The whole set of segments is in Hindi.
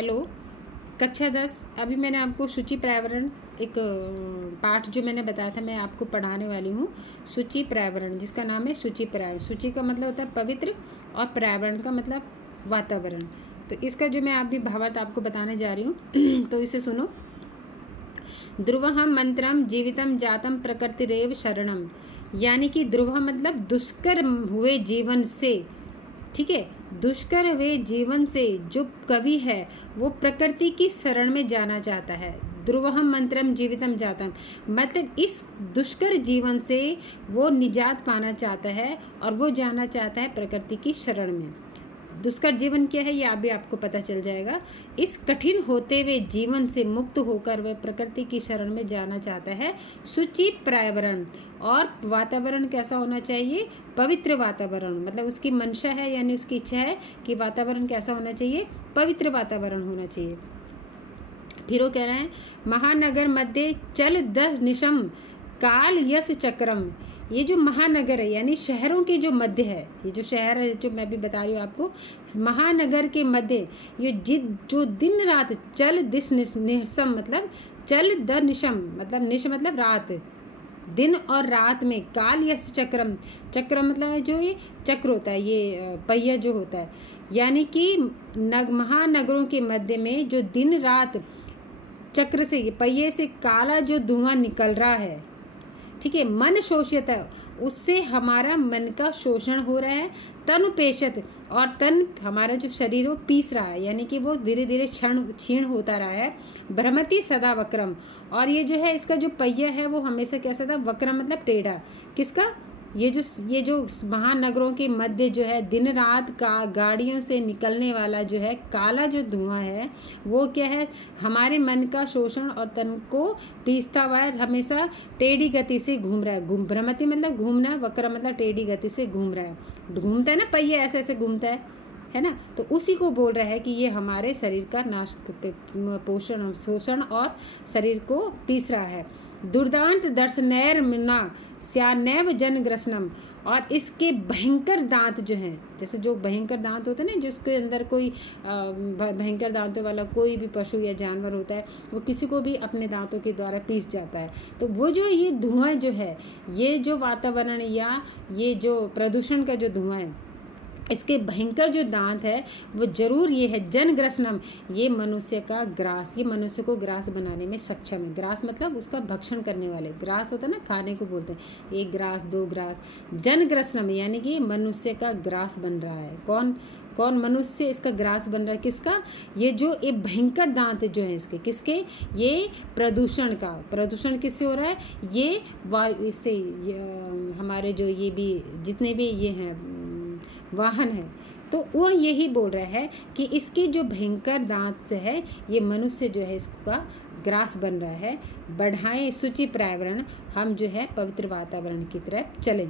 हेलो। कक्षा 10। अभी मैंने आपको सूची पर्यावरण एक पाठ जो मैंने बताया था मैं आपको पढ़ाने वाली हूँ। सूची पर्यावरण जिसका नाम है सूची पर्यावरण। सूची का मतलब होता है पवित्र और पर्यावरण का मतलब वातावरण। तो इसका जो मैं अभी भावार्थ आपको बताने जा रही हूँ तो इसे सुनो। ध्रुवहम मंत्रम जीवितम जातम प्रकृतिरेव शरणम, यानी कि ध्रुव मतलब दुष्कर हुए जीवन से, ठीक है, दुष्कर हुए जीवन से जो कवि है वो प्रकृति की शरण में जाना चाहता है। ध्रुवहम मंत्रम जीवितम जातम मतलब इस दुष्कर जीवन से वो निजात पाना चाहता है और वो जाना चाहता है प्रकृति की शरण में। दुष्कर जीवन क्या है ये अभी आपको पता चल जाएगा। इस कठिन होते हुए जीवन से मुक्त होकर वह प्रकृति की शरण में जाना चाहता है। शुचि पर्यावरण और वातावरण कैसा होना चाहिए? पवित्र वातावरण। मतलब उसकी मंशा है यानी उसकी इच्छा है कि वातावरण कैसा होना चाहिए? पवित्र वातावरण होना चाहिए। फिर वो कह रहे हैं महानगर मध्य चल 10 निशम काल यश चक्रम। ये जो महानगर है यानी शहरों के जो मध्य है, ये जो शहर है जो मैं भी बता रही हूँ आपको, महानगर के मध्य ये जो दिन रात चल दिस निशम मतलब चल द निशम मतलब निश मतलब रात, दिन और रात में काल यश चक्रम, चक्र मतलब जो ये चक्र होता है, ये पहिया जो होता है, यानी कि महानगरों के मध्य में जो दिन रात चक्र से पहिए से काला जो धुआं निकल रहा है, ठीक है, मन शोषित है, उससे हमारा मन का शोषण हो रहा है। तन उपेक्षित और तन हमारा जो शरीर वो पीस रहा है यानी कि वो धीरे धीरे क्षीण होता रहा है। भ्रमति सदा वक्रम, और ये जो है इसका जो पहिया है वो हमेशा कैसा था? वक्रम मतलब टेढ़ा। किसका? ये जो महानगरों के मध्य जो है दिन रात का गाड़ियों से निकलने वाला जो है काला जो धुआं है वो क्या है? हमारे मन का शोषण और तन को पीसता हुआ है, हमेशा टेढ़ी गति से घूम रहा है। भ्रमति मतलब घूमना, वक्र मतलब टेढ़ी गति से घूम रहा है। घूमता है ना पहिए, ऐसे ऐसे घूमता है ना, तो उसी को बोल रहा है कि ये हमारे शरीर का नाश पोषण शोषण और शरीर को पीस रहा है। दुर्दांत दर्शनैर मुना स्यानैव जन ग्रसनम, और इसके भयंकर दांत जो हैं, जैसे जो भयंकर दांत होते हैं ना, जिसके अंदर कोई भयंकर दांतों वाला कोई भी पशु या जानवर होता है वो किसी को भी अपने दांतों के द्वारा पीस जाता है। तो वो जो ये धुआं जो है, ये जो वातावरण या ये जो प्रदूषण का जो धुआं है, इसके भयंकर जो दांत है वो जरूर ये है जनग्रसनम, ये मनुष्य का ग्रास, ये मनुष्य को ग्रास बनाने में सक्षम है। ग्रास मतलब उसका भक्षण करने वाले, ग्रास होता है ना, खाने को बोलते हैं, एक ग्रास दो ग्रास। जनग्रसनम यानी कि मनुष्य का ग्रास बन रहा है। कौन मनुष्य इसका ग्रास बन रहा है? किसका? ये जो ये भयंकर दांत जो है इसके, किसके? ये प्रदूषण का। प्रदूषण किससे हो रहा है? ये वायु, इससे हमारे जो ये भी जितने भी ये हैं वाहन है, तो वो यही बोल रहा है कि इसके जो भयंकर दांत से है ये मनुष्य जो है इसका ग्रास बन रहा है। बढ़ाएं सूची पर्यावरण, हम जो है पवित्र वातावरण की तरफ चलें।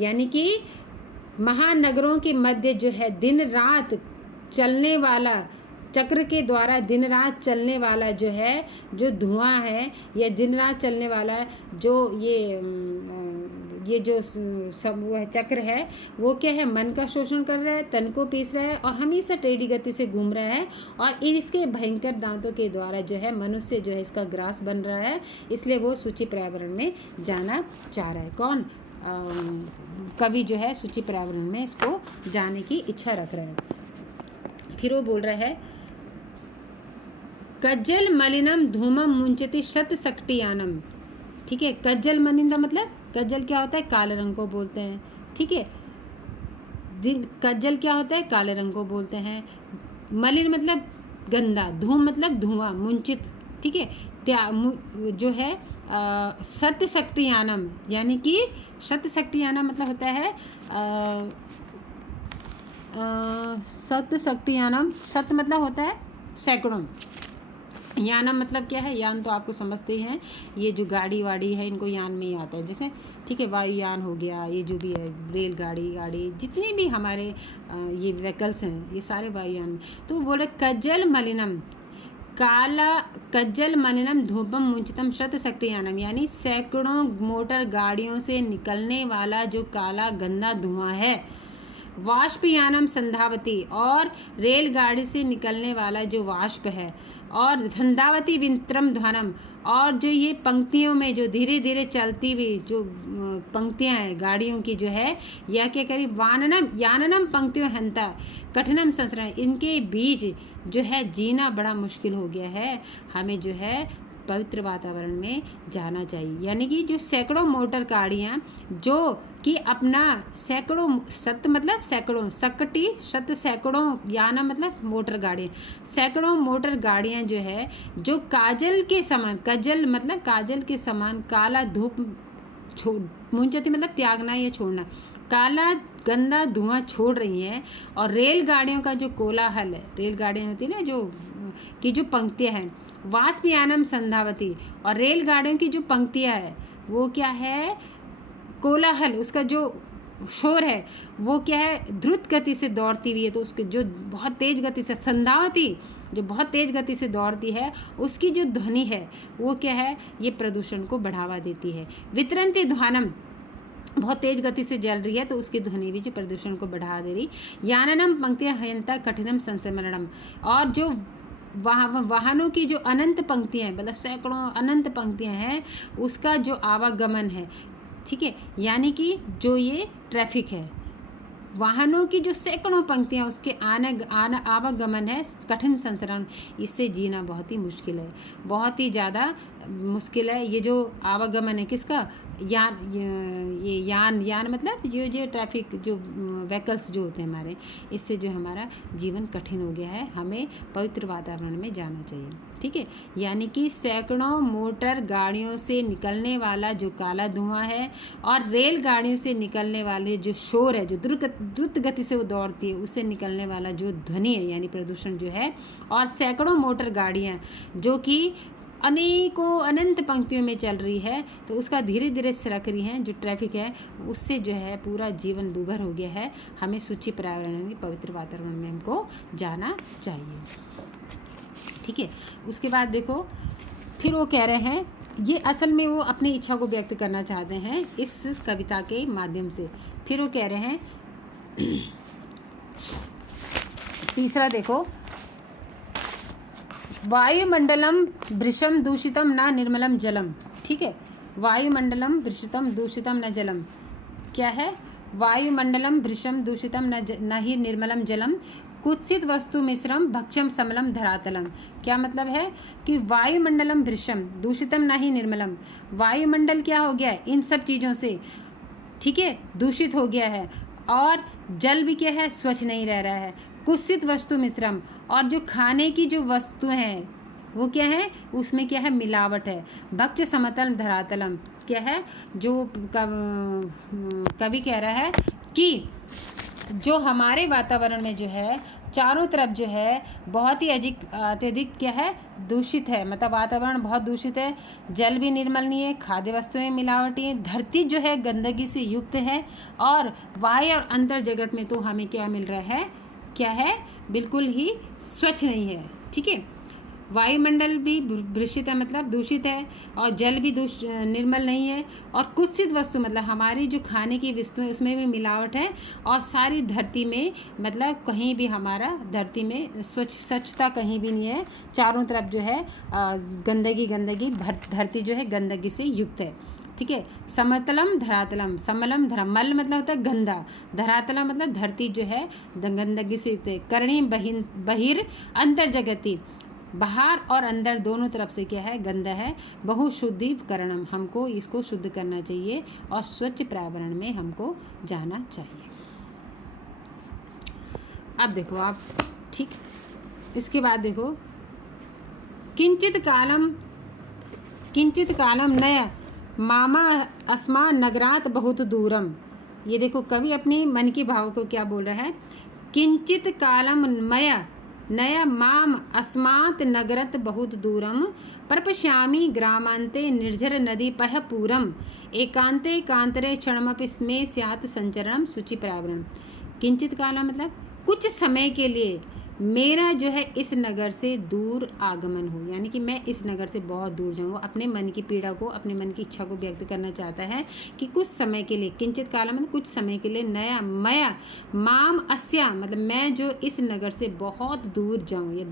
यानी कि महानगरों के मध्य जो है दिन रात चलने वाला, चक्र के द्वारा दिन रात चलने वाला जो है जो धुआं है, या दिन रात चलने वाला जो ये जो सब वो है चक्र है, वो क्या है? मन का शोषण कर रहा है, तन को पीस रहा है और हमेशा टेढ़ी गति से घूम रहा है, और इसके भयंकर दांतों के द्वारा जो है मनुष्य जो है इसका ग्रास बन रहा है। इसलिए वो सूची पर्यावरण में जाना चाह रहा है। कौन? कवि जो है सूची पर्यावरण में इसको जाने की इच्छा रख रहा है। फिर वो बोल रहा है कज्जल मलिनम धूमम मुंचति शत शक्तियानम, ठीक है। कज्जल मलिनम मतलब कज्जल क्या होता है? काले रंग को बोलते हैं, ठीक है। कज्जल क्या होता है? काले रंग को बोलते हैं। मलिन मतलब गंदा, धूम मतलब धुआं, मुंचित, ठीक है, जो है सत्य शक्तियानम, यानी कि सत्य शक्तियानम मतलब होता है सत्य शक्तियानम। सत्य मतलब होता है सैकड़ों, यानम मतलब क्या है? यान तो आपको समझते ही हैं, ये जो गाड़ी वाड़ी है इनको यान में ही आता है, जैसे ठीक है वायुयान हो गया, ये जो भी है रेलगाड़ी गाड़ी जितने भी हमारे ये व्हीकल्स हैं ये सारे वायुयान। तो बोले कज्जल मलिनम काला, कज्जल मलिनम धूपम मुंचितम शत शक्तियानम, यानी सैकड़ों मोटर गाड़ियों से निकलने वाला जो काला गंदा धुआं है वाष्पयानम संधावती, और रेलगाड़ी से निकलने वाला जो वाष्प है, और संधावती विंत्रम ध्वनम, और जो ये पंक्तियों में जो धीरे धीरे चलती हुई जो पंक्तियां हैं गाड़ियों की जो है, या क्या करी वाननम याननम पंक्तियों हंता कठिनम संसरण, इनके बीच जो है जीना बड़ा मुश्किल हो गया है। हमें जो है पवित्र वातावरण में जाना चाहिए। यानी कि जो सैकड़ों मोटर गाड़ियाँ जो कि अपना सैकड़ों सत मतलब सैकड़ों सकटी शत सैकड़ों याना मतलब मोटर गाड़ियाँ, सैकड़ों मोटर गाड़ियाँ जो है जो काजल के समान, कजल मतलब काजल के समान काला धूप मुंचती मतलब त्यागना या छोड़ना, काला गंदा धुआं छोड़ रही हैं। और रेलगाड़ियों का जो कोलाहल है, रेलगाड़ियाँ होती है ना जो की जो पंक्तियाँ हैं, वाष्पयानम संधावती, और रेलगाड़ियों की जो पंक्तियाँ है वो क्या है, कोलाहल, उसका जो शोर है वो क्या है, द्रुत गति से दौड़ती हुई है, तो उसके जो बहुत तेज गति से संधावती जो बहुत तेज गति से दौड़ती है उसकी जो ध्वनि है वो क्या है, ये प्रदूषण को बढ़ावा देती है। वितरंती ध्वनम, बहुत तेज गति से जल रही है तो उसकी ध्वनि भी जो प्रदूषण को बढ़ा दे रही। याननम पंक्तियां हयंता कठिनम संस्मरणम, और जो वाहनों की जो अनंत पंक्तियां हैं, मतलब सैकड़ों अनंत पंक्तियां हैं, उसका जो आवागमन है, ठीक है, यानी कि जो ये ट्रैफिक है, वाहनों की जो सैकड़ों पंक्तियां उसके आवागमन है, कठिन संसरण, इससे जीना बहुत ही मुश्किल है, बहुत ही ज़्यादा मुश्किल है। ये जो आवागमन है किसका, यान मतलब ये जो ट्रैफिक जो व्हीकल्स जो होते हैं हमारे, इससे जो हमारा जीवन कठिन हो गया है। हमें पवित्र वातावरण में जाना चाहिए, ठीक है। यानी कि सैकड़ों मोटर गाड़ियों से निकलने वाला जो काला धुआं है और रेलगाड़ियों से निकलने वाले जो शोर है, जो द्रुत गति से वो दौड़ती है, उससे निकलने वाला जो ध्वनि है यानी प्रदूषण जो है, और सैकड़ों मोटर गाड़ियाँ जो कि अनेकों अनंत पंक्तियों में चल रही है तो उसका धीरे धीरे सरक रही हैं, जो ट्रैफिक है उससे जो है पूरा जीवन दूभर हो गया है। हमें सूची पर्यावरण पवित्र वातावरण में हमको जाना चाहिए, ठीक है। उसके बाद देखो फिर वो कह रहे हैं, ये असल में वो अपनी इच्छा को व्यक्त करना चाहते हैं इस कविता के माध्यम से। फिर वो कह रहे हैं तीसरा देखो, वायुमंडलम भृशम दूषितम न निर्मलम जलम, ठीक है। वायुमंडलम भृषितम दूषितम न जलम, क्या है, वायुमंडलम भृशम दूषितम न ही निर्मलम जलम, कुत्सित वस्तु मिश्रम भक्षम समलम धरातलम। क्या मतलब है कि वायुमंडलम भृशम दूषितम न ही निर्मलम, वायुमंडल क्या हो गया है इन सब चीज़ों से, ठीक है, दूषित हो गया है, और जल भी क्या है, स्वच्छ नहीं रह रहा है। कुत्सित वस्तु मिश्रम, और जो खाने की जो वस्तु हैं वो क्या है, उसमें क्या है, मिलावट है। भक्ष समतल धरातलम, क्या है, जो कवि कह रहा है कि जो हमारे वातावरण में जो है चारों तरफ जो है बहुत ही अत्यधिक क्या है, दूषित है, मतलब वातावरण बहुत दूषित है, जल भी निर्मल नहीं है, खाद्य वस्तुएं मिलावटी है, धरती जो है गंदगी से युक्त है, और बाह्य और अंतर जगत में तो हमें क्या मिल रहा है, क्या है, बिल्कुल ही स्वच्छ नहीं है, ठीक है। वायुमंडल भी भ्रषित है मतलब दूषित है, और जल भी निर्मल नहीं है, और कुत्सित वस्तु मतलब हमारी जो खाने की वस्तु है उसमें भी मिलावट है, और सारी धरती में मतलब कहीं भी हमारा धरती में स्वच्छता कहीं भी नहीं है, चारों तरफ जो है गंदगी धरती जो है गंदगी से युक्त है, ठीक है। समतलम धरातलम, समलम धरम, मल मतलब होता है गंदा, धरातलम मतलब धरती जो है गंदगी से युक्त है। कर्णी बहिर अंतर जगती, बाहर और अंदर दोनों तरफ से क्या है, गंदा है। बहुशुद्धिकरणम, हमको इसको शुद्ध करना चाहिए और स्वच्छ पर्यावरण में हमको जाना चाहिए। अब देखो आप, ठीक, इसके बाद देखो, किंचित कालम नय मामा अस्मा नगरात बहुत दूरम। ये देखो कवि अपनी मन की भाव को क्या बोल रहा है, किंचित कालम नय माम अस्मात् नगरत बहुत दूरम परपश्यामि ग्रामांते निर्झर नदी पह पूरम एकांते कांतरे क्षणमपि में स्यात् संचरणम सूचि पर्यावरण। किंचित कालम मतलब कुछ समय के लिए, मेरा जो है इस नगर से दूर आगमन हो, यानी कि मैं इस नगर से बहुत दूर जाऊँ। वो अपने मन की पीड़ा को, अपने मन की इच्छा को व्यक्त करना चाहता है कि कुछ समय के लिए, किंचित काल मतलब कुछ समय के लिए, नया मया माम अस्या मतलब मैं जो इस नगर से बहुत दूर जाऊँ या दूर